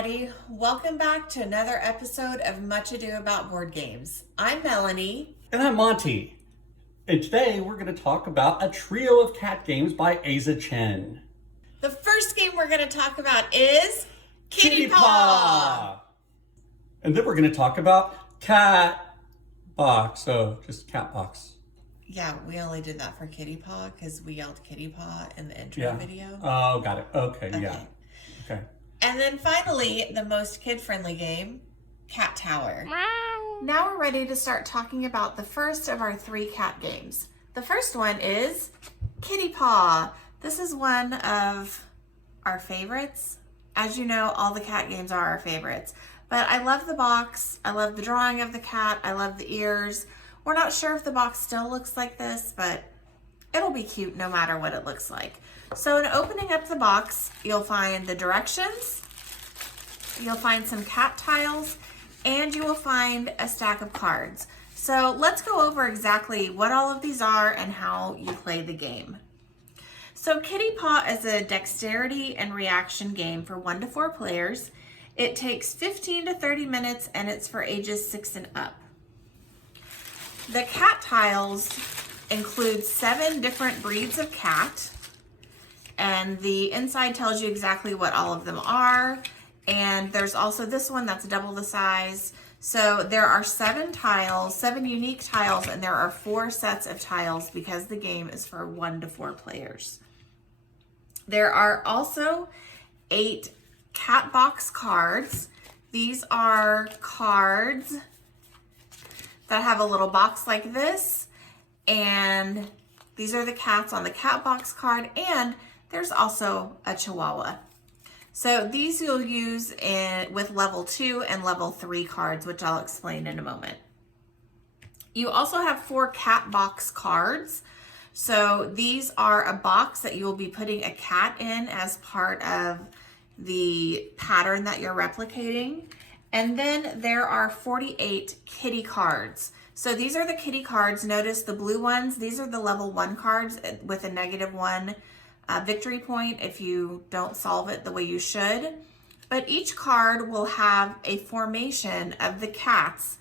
everybody. Welcome back to another episode of Much Ado About Board Games. I'm Melanie. And I'm Monte. And today we're going to talk about a trio of cat games by Aza Chen. The first game we're going to talk about is Kitty Paw! And then we're going to talk about Cat Box. So just Cat Box. Yeah, we only did that for Kitty Paw because we yelled Kitty Paw in the intro video. Oh, got it. Okay, yeah. Okay. And then finally, the most kid-friendly game, Cat Tower. Now we're ready to start talking about the first of our 3 cat games. The first one is Kitty Paw. This is one of our favorites. As you know, all the cat games are our favorites. But I love the box. I love the drawing of the cat. I love the ears. We're not sure if the box still looks like this, but it'll be cute no matter what it looks like. So in opening up the box, you'll find the directions, you'll find some cat tiles, and you will find a stack of cards. So let's go over exactly what all of these are and how you play the game. So Kitty Paw is a dexterity and reaction game for 1 to 4 players. It takes 15 to 30 minutes and it's for ages 6 and up. The cat tiles include 7 different breeds of cat, and the inside tells you exactly what all of them are. And there's also this one that's double the size. So there are 7 tiles, 7 unique tiles, and there are 4 sets of tiles because the game is for 1 to 4 players. There are also 8 cat box cards. These are cards that have a little box like this, and these are the cats on the cat box card, and there's also a Chihuahua. So these you'll use with level 2 and level 3 cards, which I'll explain in a moment. You also have 4 cat box cards. So these are a box that you will be putting a cat in as part of the pattern that you're replicating. And then there are 48 kitty cards. So these are the kitty cards. Notice the blue ones. These are the level 1 cards with a -1 victory point if you don't solve it the way you should. But each card will have a formation of the cats.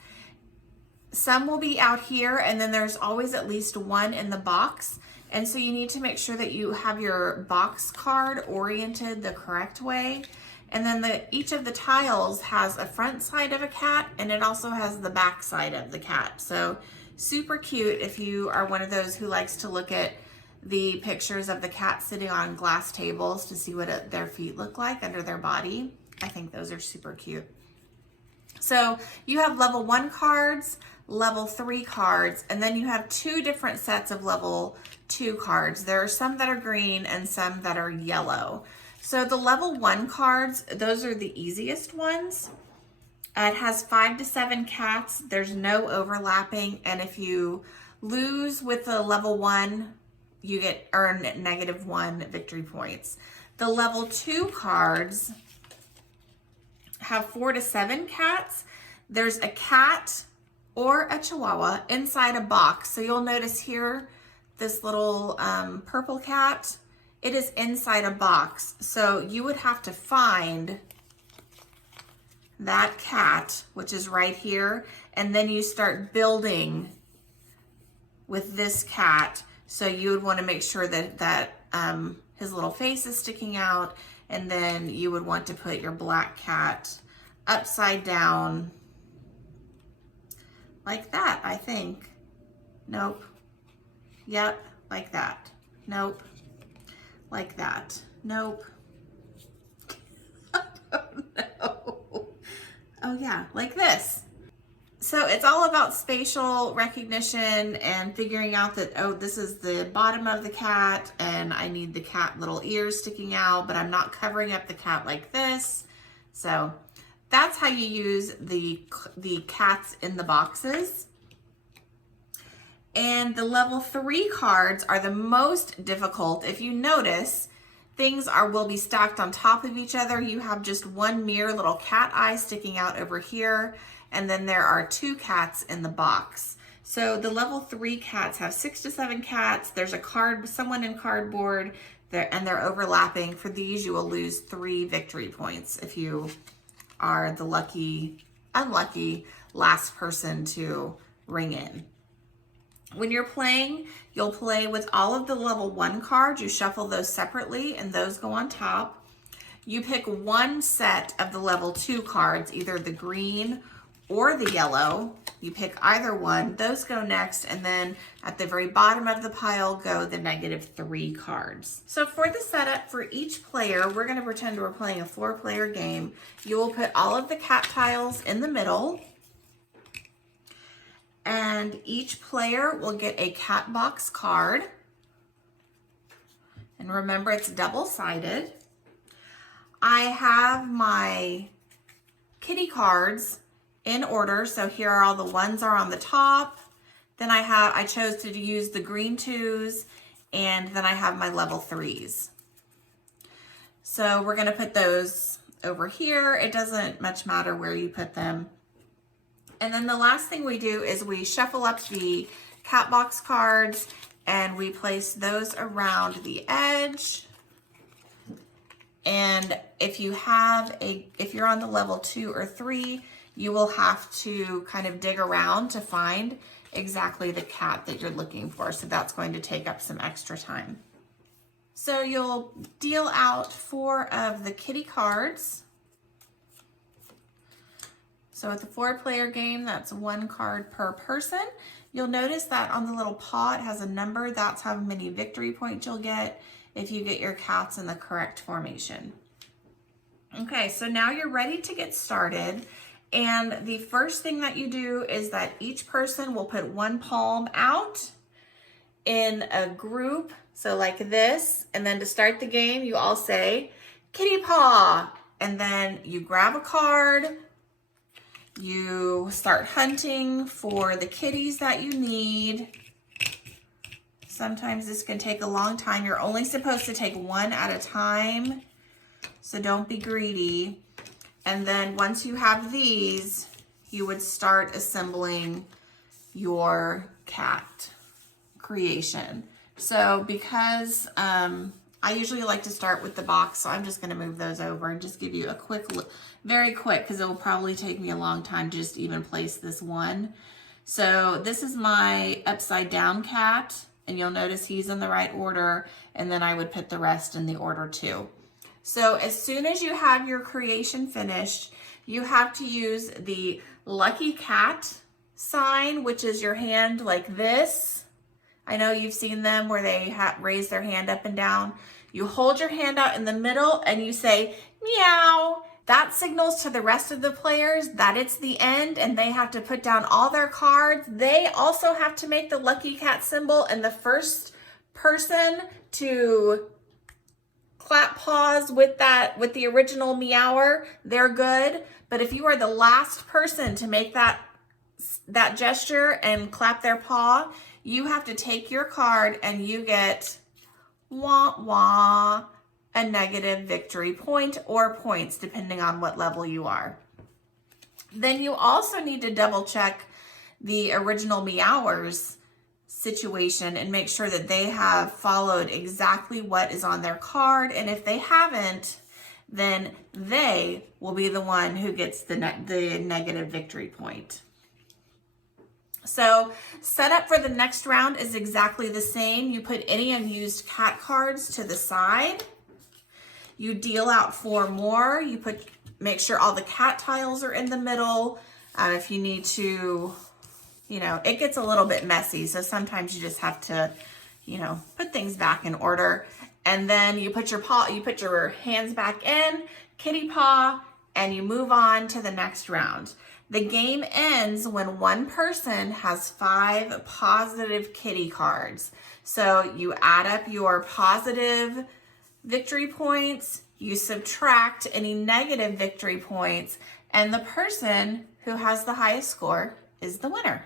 Some will be out here, and then there's always at least 1 in the box. And so you need to make sure that you have your box card oriented the correct way. And then each of the tiles has a front side of a cat, and it also has the back side of the cat. So super cute if you are one of those who likes to look at the pictures of the cat sitting on glass tables to see what their feet look like under their body. I think those are super cute. So you have level 1 cards, level 3 cards, and then you have 2 different sets of level 2 cards. There are some that are green and some that are yellow. So the level 1 cards, those are the easiest ones. It has 5 to 7 cats. There's no overlapping. And if you lose with the level 1, you earn -1 victory points. The level 2 cards have 4 to 7 cats. There's a cat or a Chihuahua inside a box. So you'll notice here, this little purple cat, it is inside a box. So you would have to find that cat, which is right here, and then you start building with this cat. So you would want to make sure that his little face is sticking out, and then you would want to put your black cat upside down like that, I think. Nope. Yep, like that. Nope. Like that. Nope. I don't know. Oh yeah, like this. So it's all about spatial recognition and figuring out that, oh, this is the bottom of the cat and I need the cat little ears sticking out, but I'm not covering up the cat like this. So that's how you use the cats in the boxes. And the level 3 cards are the most difficult. If you notice, things will be stacked on top of each other. You have just one mere little cat eye sticking out over here, and then there are 2 cats in the box. So the level 3 cats have 6 to 7 cats. There's someone in cardboard, and they're overlapping. For these, you will lose 3 victory points if you are the unlucky last person to ring in. When you're playing, you'll play with all of the level 1 cards. You shuffle those separately and those go on top. You pick one set of the level 2 cards, either the green or the yellow. You pick either one. Those go next, and then at the very bottom of the pile go the -3 cards. So for the setup for each player, we're going to pretend we're playing a 4-player game. You will put all of the cat tiles in the middle, and each player will get a cat box card. And remember, it's double-sided. I have my kitty cards in order. So here are all the ones are on the top. Then I chose to use the green 2s, and then I have my level 3s. So we're going to put those over here. It doesn't much matter where you put them. And then the last thing we do is we shuffle up the cat box cards and we place those around the edge. And if you're on the level 2 or 3, you will have to kind of dig around to find exactly the cat that you're looking for. So that's going to take up some extra time. So you'll deal out 4 of the kitty cards. So at the 4-player game, that's 1 card per person. You'll notice that on the little paw, it has a number. That's how many victory points you'll get if you get your cats in the correct formation. Okay, so now you're ready to get started. And the first thing that you do is that each person will put 1 palm out in a group, so like this. And then to start the game, you all say, Kitty Paw. And then you grab a card. You start hunting for the kitties that you need. Sometimes this can take a long time. You're only supposed to take 1 at a time, so don't be greedy. And then once you have these, you would start assembling your cat creation. So because I usually like to start with the box, so I'm just going to move those over and just give you a quick look, very quick, because it will probably take me a long time to just even place this one. So this is my upside down cat, and you'll notice he's in the right order, and then I would put the rest in the order too. So as soon as you have your creation finished, you have to use the lucky cat sign, which is your hand like this. I know you've seen them where they raise their hand up and down. You hold your hand out in the middle and you say, meow. That signals to the rest of the players that it's the end and they have to put down all their cards. They also have to make the lucky cat symbol, and the first person to clap paws with the original meower, they're good. But if you are the last person to make that gesture and clap their paw, you have to take your card and you get wah wah, a negative victory point or points depending on what level you are. Then you also need to double check the original meowers situation and make sure that they have followed exactly what is on their card. And if they haven't, then they will be the one who gets the negative victory point. So setup for the next round is exactly the same. You put any unused cat cards to the side. You deal out 4 more. You make sure all the cat tiles are in the middle. If you need to, it gets a little bit messy. So sometimes you just have to, put things back in order. And then you put your hands back in, kitty paw, and you move on to the next round. The game ends when one person has 5 positive kitty cards. So you add up your positive victory points, you subtract any negative victory points, and the person who has the highest score is the winner.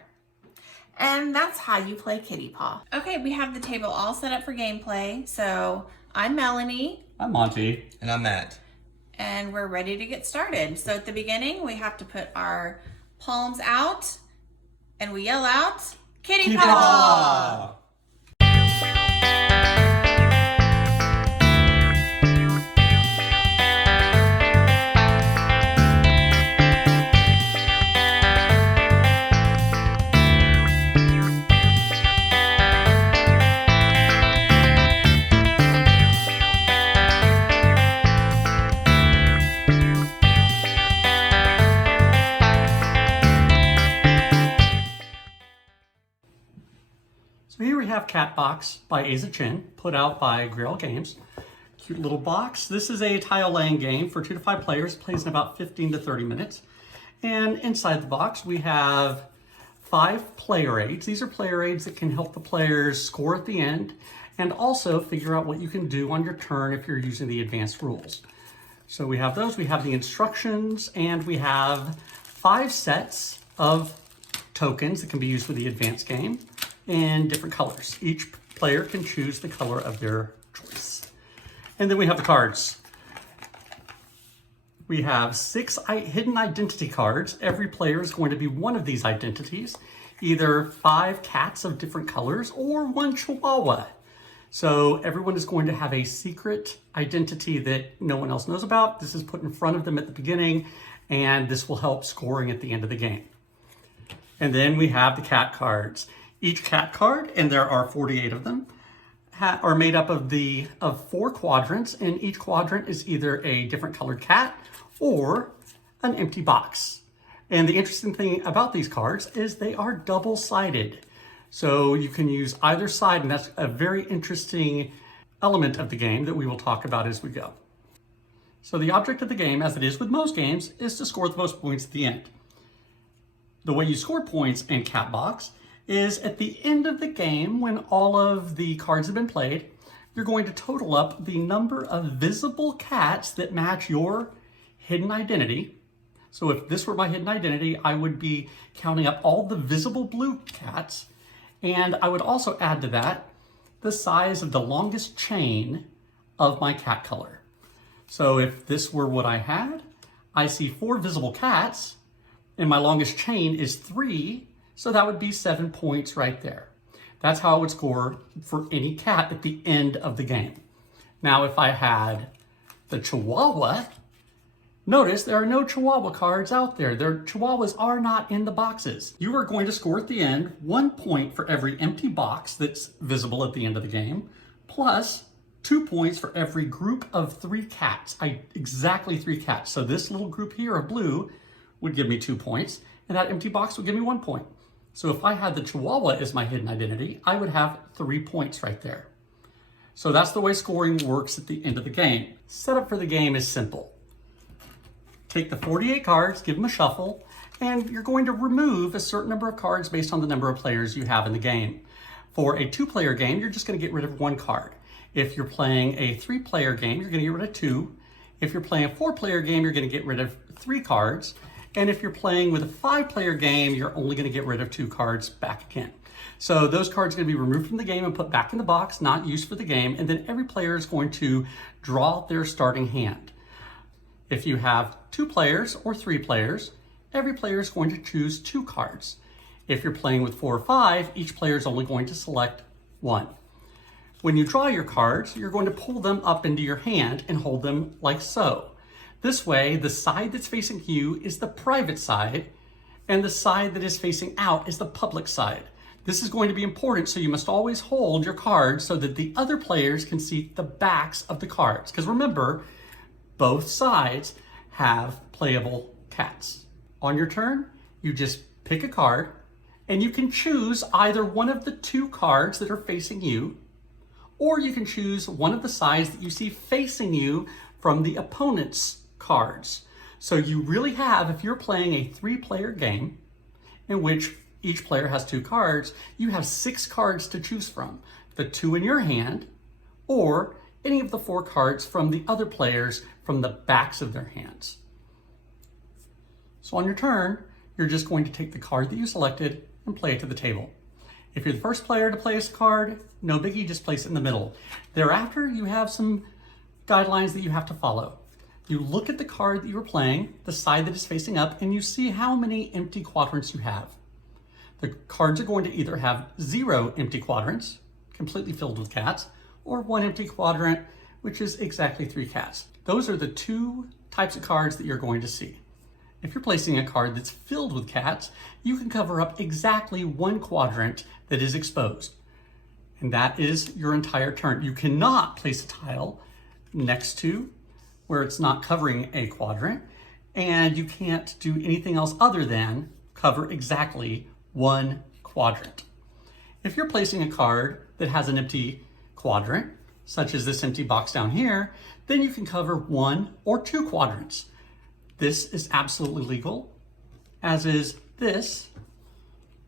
And that's how you play Kitty Paw. Okay, we have the table all set up for gameplay. So I'm Melanie. I'm Monte. And I'm Matt. And we're ready to get started. So at the beginning, we have to put our palms out and we yell out, Kitty Paw! So here we have Cat Box by Aza Chen, put out by Grail Games. Cute little box. This is a tile laying game for 2 to 5 players, plays in about 15 to 30 minutes. And inside the box we have 5 player aids. These are player aids that can help the players score at the end and also figure out what you can do on your turn if you're using the advanced rules. So we have those, we have the instructions, and we have 5 sets of tokens that can be used for the advanced game in different colors. Each player can choose the color of their choice. And then we have the cards. We have 6 hidden identity cards. Every player is going to be one of these identities, either 5 cats of different colors or 1 chihuahua. So everyone is going to have a secret identity that no one else knows about. This is put in front of them at the beginning, and this will help scoring at the end of the game. And then we have the cat cards. Each cat card, and there are 48 of them, are made up of 4 quadrants, and each quadrant is either a different colored cat or an empty box. And the interesting thing about these cards is they are double-sided. So you can use either side, and that's a very interesting element of the game that we will talk about as we go. So the object of the game, as it is with most games, is to score the most points at the end. The way you score points in Cat Box is at the end of the game, when all of the cards have been played, you're going to total up the number of visible cats that match your hidden identity. So if this were my hidden identity, I would be counting up all the visible blue cats, and I would also add to that the size of the longest chain of my cat color. So if this were what I had, I see 4 visible cats, and my longest chain is 3, so that would be 7 points right there. That's how I would score for any cat at the end of the game. Now, if I had the Chihuahua, notice there are no Chihuahua cards out there. Their Chihuahuas are not in the boxes. You are going to score at the end 1 point for every empty box that's visible at the end of the game, plus 2 points for every group of 3 cats. Exactly 3 cats. So this little group here of blue would give me 2 points, and that empty box would give me 1 point. So if I had the Chihuahua as my hidden identity, I would have 3 points right there. So that's the way scoring works at the end of the game. Setup for the game is simple. Take the 48 cards, give them a shuffle, and you're going to remove a certain number of cards based on the number of players you have in the game. For a 2-player game, you're just going to get rid of 1 card. If you're playing a 3-player game, you're going to get rid of 2. If you're playing a 4-player game, you're going to get rid of 3 cards. And if you're playing with a 5-player game, you're only going to get rid of 2 cards back again. So those cards are going to be removed from the game and put back in the box, not used for the game. And then every player is going to draw their starting hand. If you have 2 players or 3 players, every player is going to choose 2 cards. If you're playing with 4 or 5, each player is only going to select 1. When you draw your cards, you're going to pull them up into your hand and hold them like so. This way, the side that's facing you is the private side, and the side that is facing out is the public side. This is going to be important, so you must always hold your cards so that the other players can see the backs of the cards. Because remember, both sides have playable cats. On your turn, you just pick a card, and you can choose either one of the 2 cards that are facing you, or you can choose one of the sides that you see facing you from the opponent's cards. So you really have, if you're playing a 3-player game in which each player has 2 cards, you have 6 cards to choose from. The 2 in your hand, or any of the 4 cards from the other players from the backs of their hands. So on your turn, you're just going to take the card that you selected and play it to the table. If you're the first player to place a card, no biggie, just place it in the middle. Thereafter, you have some guidelines that you have to follow. You look at the card that you were playing, the side that is facing up, and you see how many empty quadrants you have. The cards are going to either have 0 empty quadrants, completely filled with cats, or 1 empty quadrant, which is exactly 3 cats. Those are the 2 types of cards that you're going to see. If you're placing a card that's filled with cats, you can cover up exactly 1 quadrant that is exposed. And that is your entire turn. You cannot place a tile next to where it's not covering a quadrant, and you can't do anything else other than cover exactly 1 quadrant. If you're placing a card that has an empty quadrant, such as this empty box down here, then you can cover 1 or 2 quadrants. This is absolutely legal, as is this,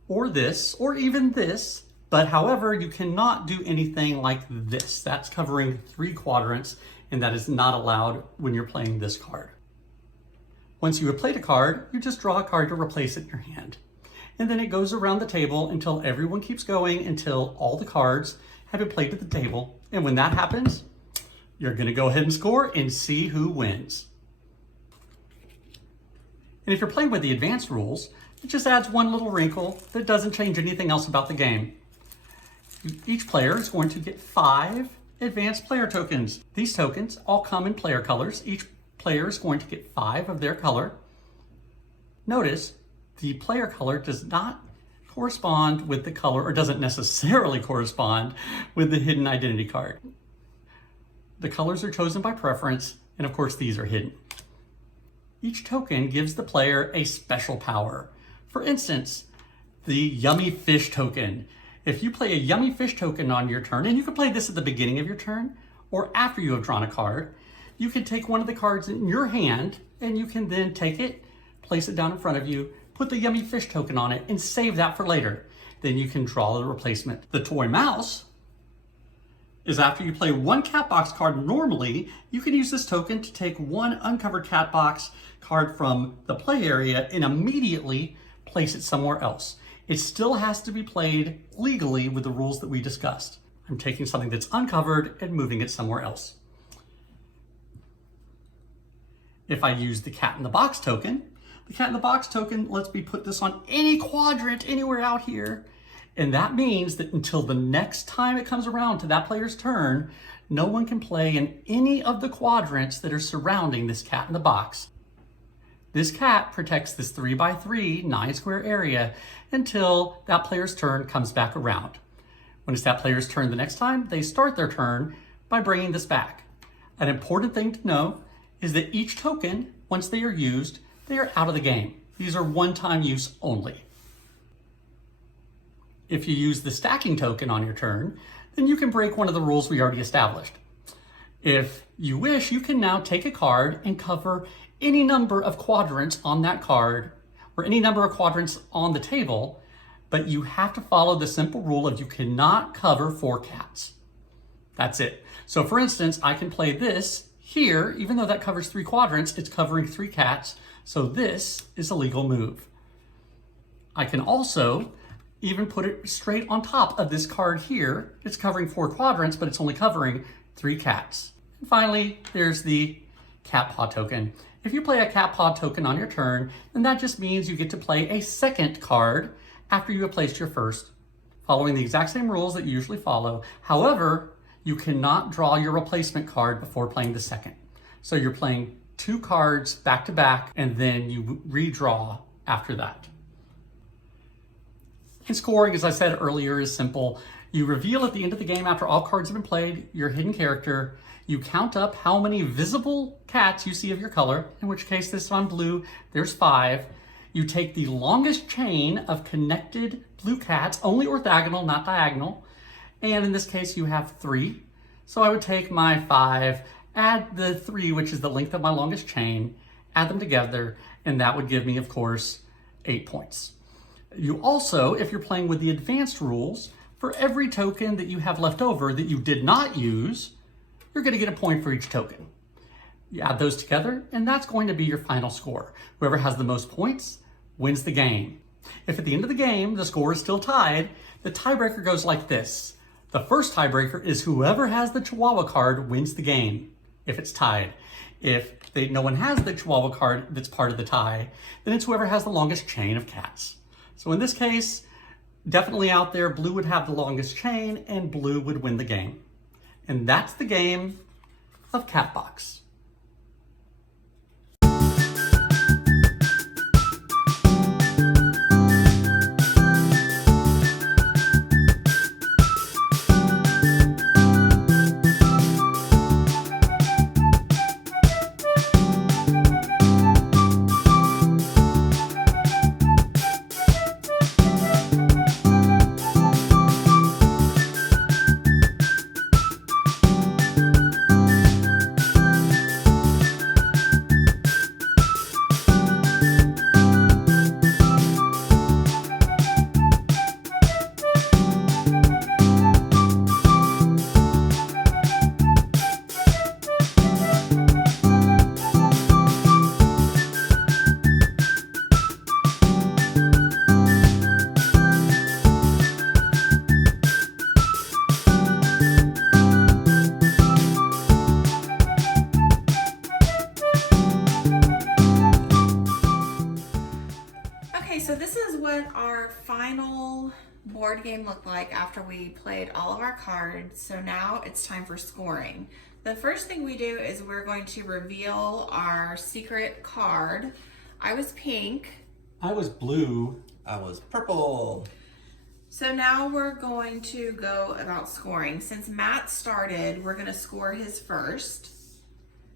or even this, but however, you cannot do anything like this. That's covering 3 quadrants, and that is not allowed when you're playing this card. Once you have played a card, you just draw a card to replace it in your hand. And then it goes around the table until everyone keeps going until all the cards have been played at the table. And when that happens, you're going to go ahead and score and see who wins. And if you're playing with the advanced rules, it just adds one little wrinkle that doesn't change anything else about the game. Each player is going to get 5 advanced player tokens. These tokens all come in player colors. Each player is going to get 5 of their color. Notice the player color does not correspond with the color, or doesn't necessarily correspond with the hidden identity card. The colors are chosen by preference, and of course these are hidden. Each token gives the player a special power. For instance, the Yummy Fish token. If you play a Yummy Fish token on your turn, and you can play this at the beginning of your turn, or after you have drawn a card, you can take one of the cards in your hand, and you can then take it, place it down in front of you, put the Yummy Fish token on it, and save that for later. Then you can draw the replacement. The Toy Mouse is after you play 1 cat box card normally, you can use this token to take 1 uncovered cat box card from the play area and immediately place it somewhere else. It still has to be played legally with the rules that we discussed. I'm taking something that's uncovered and moving it somewhere else. If I use the Cat in the Box token, the Cat in the Box token lets me put this on any quadrant anywhere out here. And that means that until the next time it comes around to that player's turn, no one can play in any of the quadrants that are surrounding this cat in the box. This cat protects this 3x3 9 square area until that player's turn comes back around. When it's that player's turn the next time, they start their turn by bringing this back. An important thing to know is that each token, once they are used, they are out of the game. These are one-time use only. If you use the stacking token on your turn, then you can break one of the rules we already established. If you wish, you can now take a card and cover any number of quadrants on that card, or any number of quadrants on the table, but you have to follow the simple rule of you cannot cover 4 cats. That's it. So for instance, I can play this here, even though that covers 3 quadrants, it's covering 3 cats, so this is a legal move. I can also even put it straight on top of this card here. It's covering 4 quadrants, but it's only covering 3 cats. And finally, there's the Cat Paw token. If you play a Cat Paw token on your turn, then that just means you get to play a second card after you have placed your first, following the exact same rules that you usually follow. However, you cannot draw your replacement card before playing the second. So you're playing 2 cards back to back, and then you redraw after that. And scoring, as I said earlier, is simple. You reveal at the end of the game, after all cards have been played, your hidden character. You count up how many visible cats you see of your color, in which case this on blue, there's 5. You take the longest chain of connected blue cats, only orthogonal, not diagonal. And in this case, you have 3. So I would take my 5, add the 3, which is the length of my longest chain, add them together, and that would give me, of course, 8 points. You also, if you're playing with the advanced rules, for every token that you have left over that you did not use, you're going to get a point for each token. You add those together, and that's going to be your final score. Whoever has the most points wins the game. If at the end of the game, the score is still tied, the tiebreaker goes like this. The first tiebreaker is whoever has the Chihuahua card wins the game, if it's tied. If no one has the Chihuahua card that's part of the tie, then it's whoever has the longest chain of cats. So in this case, definitely out there, blue would have the longest chain and blue would win the game. And that's the game of Catbox. this is what our final board game looked like after we played all of our cards. So now it's time for scoring. The first thing we do is we're going to reveal our secret card. I was pink. I was blue. I was purple. So now we're going to go about scoring. Since Matt started, we're going to score his first.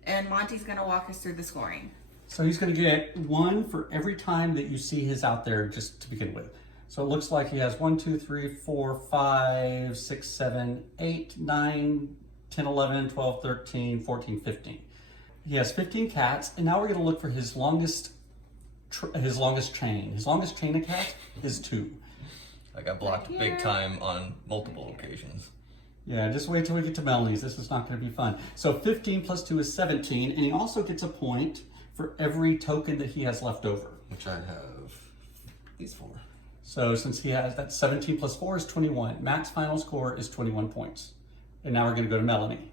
And Monty's going to walk us through the scoring. So he's going to get 1 for every time that you see his out there just to begin with. So it looks like he has 1, 2, 3, 4, 5, 6, 7, 8, 9, 10, 11, 12, 13, 14, 15. He has 15 cats, and now we're going to look for his longest chain. His longest chain of cats is 2. I got blocked big time on multiple occasions. Yeah, just wait till we get to Melanie's. This is not going to be fun. So 15 plus 2 is 17, and he also gets a point for every token that he has left over. Which I have these 4. So since he has that 17 plus 4 is 21. Matt's final score is 21 points. And now we're going to go to Melanie.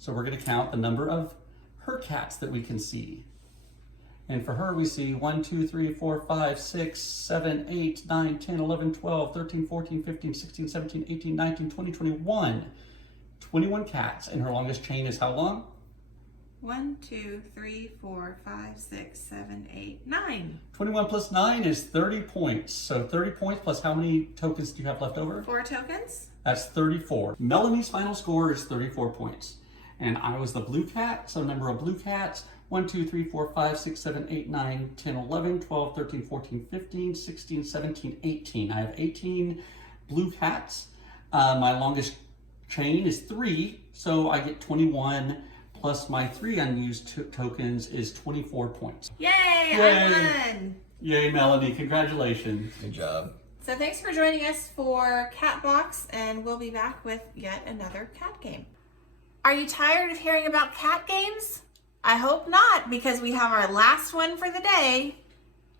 So we're going to count the number of her cats that we can see. And for her, we see 1, 2, 3, 4, 5, 6, 7, 8, 9, 10, 11, 12, 13, 14, 15, 16, 17, 18, 19, 20, 21. 21 cats. And her longest chain is how long? 1, 2, 3, 4, 5, 6, 7, 8, 9. 21 plus 9 is 30 points. So 30 points plus how many tokens do you have left over? 4 tokens. That's 34. Melanie's final score is 34 points. And I was the blue cat, so number of blue cats, 1, 2, 3, 4, 5, 6, 7, 8, 9, 10, 11, 12, 13, 14, 15, 16, 17, 18. I have 18 blue cats. My longest chain is 3, so I get 21 plus my 3 unused tokens is 24 points. Yay! I won! Yay, Melanie. Congratulations. Good job. So thanks for joining us for Cat Box, and we'll be back with yet another cat game. Are you tired of hearing about cat games? I hope not, because we have our last one for the day,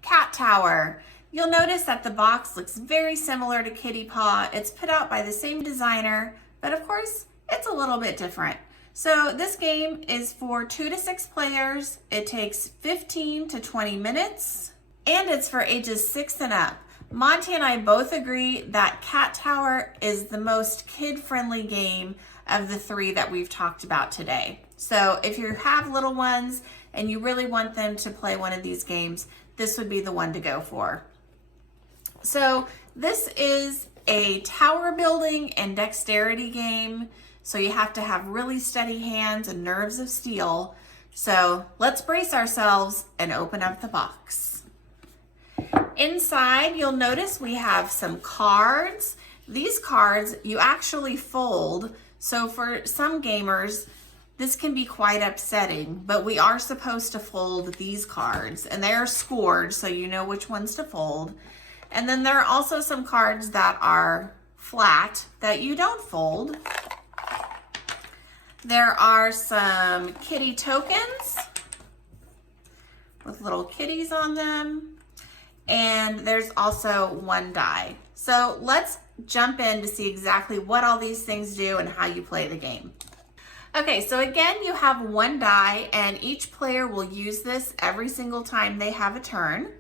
Cat Tower. You'll notice that the box looks very similar to Kitty Paw. It's put out by the same designer, but of course, it's a little bit different. So this game is for 2 to 6 players. It takes 15 to 20 minutes, and it's for ages 6 and up. Monty and I both agree that Cat Tower is the most kid-friendly game of the 3 that we've talked about today. So if you have little ones and you really want them to play one of these games, this would be the one to go for. So this is a tower building and dexterity game. So you have to have really steady hands and nerves of steel. So let's brace ourselves and open up the box. Inside, you'll notice we have some cards. These cards you actually fold. So for some gamers, this can be quite upsetting, but we are supposed to fold these cards, and they are scored so you know which ones to fold. And then there are also some cards that are flat that you don't fold. There are some kitty tokens with little kitties on them. And there's also 1 die. So let's jump in to see exactly what all these things do and how you play the game. Okay, so again, you have 1 die, and each player will use this every single time they have a turn.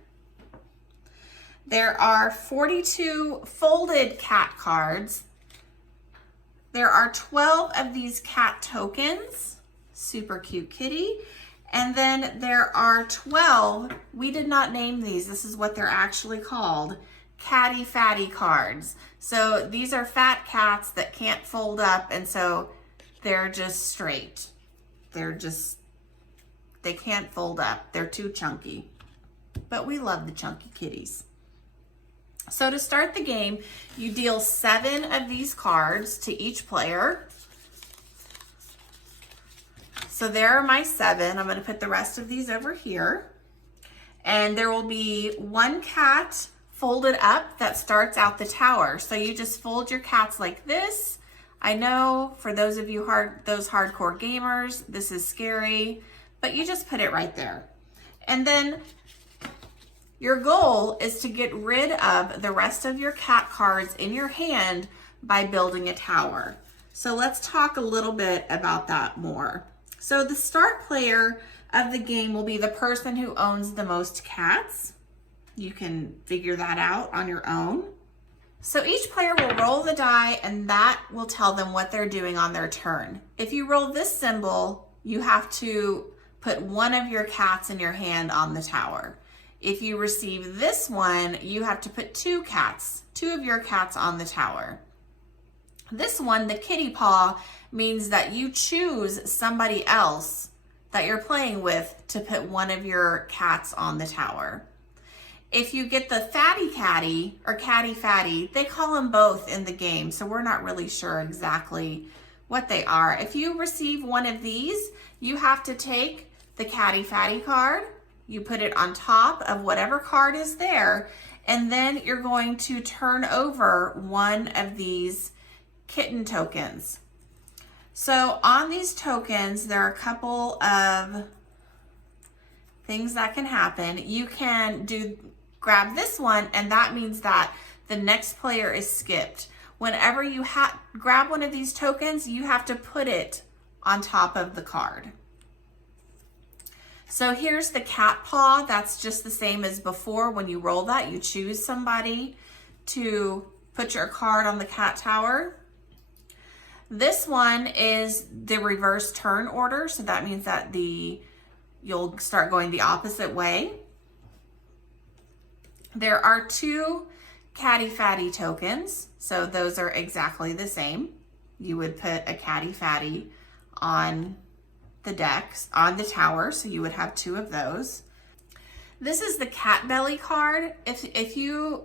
There are 42 folded cat cards. There are 12 of these cat tokens, super cute kitty. And then there are 12, we did not name these, this is what they're actually called, catty fatty cards. So these are fat cats that can't fold up, and so they're just straight. They can't fold up, they're too chunky. But we love the chunky kitties. So to start the game, you deal 7 of these cards to each player. So there are my 7. I'm going to put the rest of these over here. And there will be 1 cat folded up that starts out the tower. So you just fold your cats like this. I know for those of you those hardcore gamers, this is scary, but you just put it right there. And then your goal is to get rid of the rest of your cat cards in your hand by building a tower. So let's talk a little bit about that more. So the start player of the game will be the person who owns the most cats. You can figure that out on your own. So each player will roll the die and that will tell them what they're doing on their turn. If you roll this symbol, you have to put one of your cats in your hand on the tower. If you receive this one, you have to put two of your cats on the tower. This one, the Kitty Paw, means that you choose somebody else that you're playing with to put one of your cats on the tower. If you get the Fatty Catty or Catty Fatty, they call them both in the game, so we're not really sure exactly what they are. If you receive one of these, you have to take the Catty Fatty card, you put it on top of whatever card is there, and then you're going to turn over one of these kitten tokens. So on these tokens, there are a couple of things that can happen. You can grab this one, and that means that the next player is skipped. Whenever you grab one of these tokens, you have to put it on top of the card. So here's the cat paw. That's just the same as before. When you roll that, you choose somebody to put your card on the cat tower. This one is the reverse turn order. So that means that you'll start going the opposite way. There are two Catty Fatty tokens, so those are exactly the same. You would put a Catty Fatty on the decks, on the tower, so you would have two of those. This is the cat belly card. If you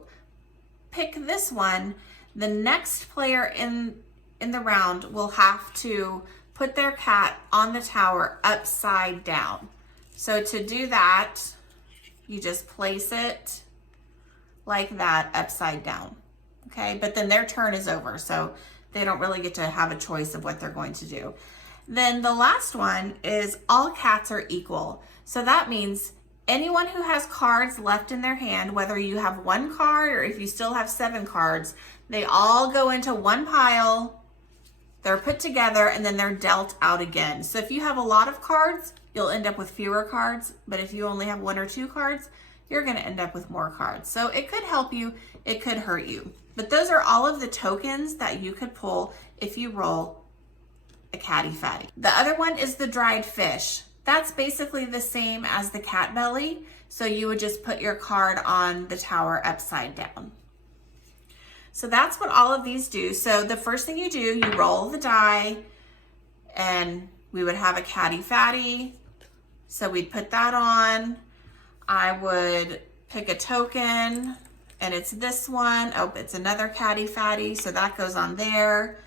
pick this one, the next player in the round will have to put their cat on the tower upside down. So to do that, you just place it like that upside down, okay? But then their turn is over, so they don't really get to have a choice of what they're going to do. Then the last one is all cats are equal. So that means anyone who has cards left in their hand, whether you have one card or if you still have 7 cards, they all go into one pile, they're put together, and then they're dealt out again. So if you have a lot of cards, you'll end up with fewer cards, but if you only have 1 or 2 cards, you're gonna end up with more cards. So it could help you, it could hurt you. But those are all of the tokens that you could pull if you roll a Catty Fatty. The other one is the dried fish. That's basically the same as the cat belly. So you would just put your card on the tower upside down. So that's what all of these do. So the first thing you do, you roll the die, and we would have a Catty Fatty. So we'd put that on. I would pick a token, and it's this one. Oh, it's another Catty Fatty, so that goes on there.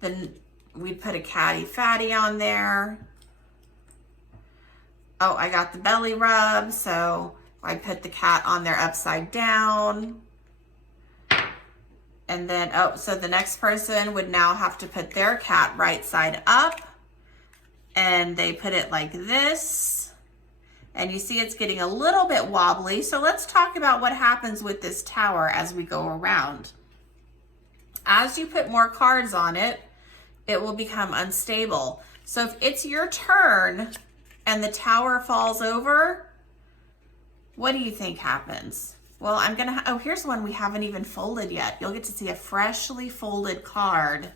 Then we'd put a Catty Fatty on there. Oh, I got the belly rub, so I put the cat on there upside down. And then, oh, so the next person would now have to put their cat right side up, and they put it like this. And you see it's getting a little bit wobbly. So let's talk about what happens with this tower as we go around. As you put more cards on it, it will become unstable. So if it's your turn and the tower falls over, what do you think happens? Well, oh, here's one we haven't even folded yet. You'll get to see a freshly folded card.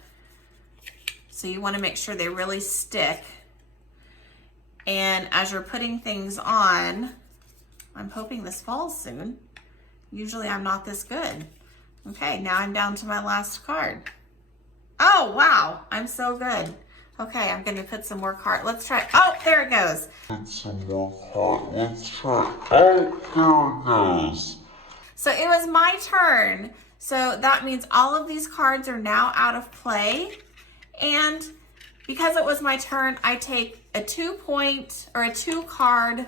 So you want to make sure they really stick. And as you're putting things on, I'm hoping this falls soon. Usually I'm not this good. Okay, now I'm down to my last card. Oh, wow, I'm so good. Okay, I'm gonna put some more cards. Let's try, oh, there it goes. Put some more cards. Let's try, oh, here it goes. So it was my turn. So that means all of these cards are now out of play. And because it was my turn, I take a 2-point or a 2-card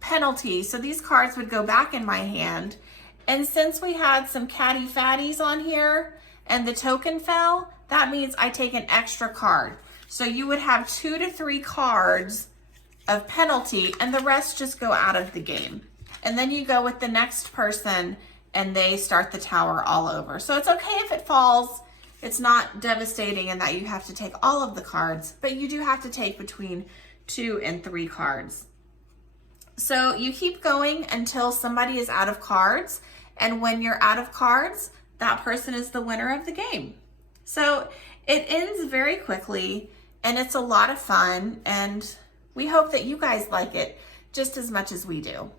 penalty. So these cards would go back in my hand. And since we had some Catty Fatties on here and the token fell, that means I take an extra card. So you would have 2 to 3 cards of penalty, and the rest just go out of the game. And then you go with the next person and they start the tower all over. So it's okay if it falls. It's not devastating in that you have to take all of the cards, but you do have to take between 2 and 3 cards. So you keep going until somebody is out of cards. And when you're out of cards, that person is the winner of the game. So it ends very quickly and it's a lot of fun. And we hope that you guys like it just as much as we do.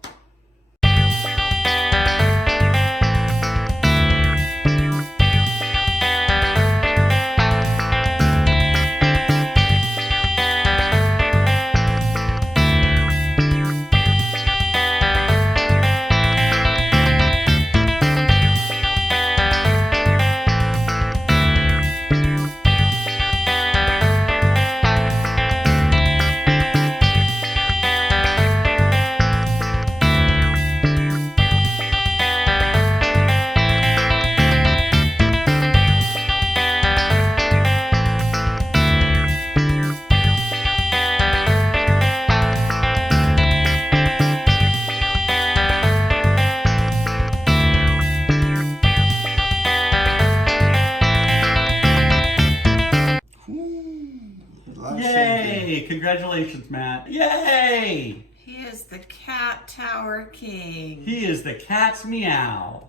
Yay! Congratulations, Matt. Yay! He is the Cat Tower King. He is the cat's meow.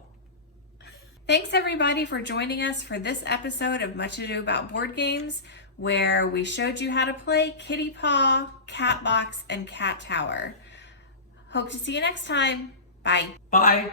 Thanks everybody for joining us for this episode of Much Ado About Board Games, where we showed you how to play Kitty Paw, Cat Box, and Cat Tower. Hope to see you next time. Bye. Bye.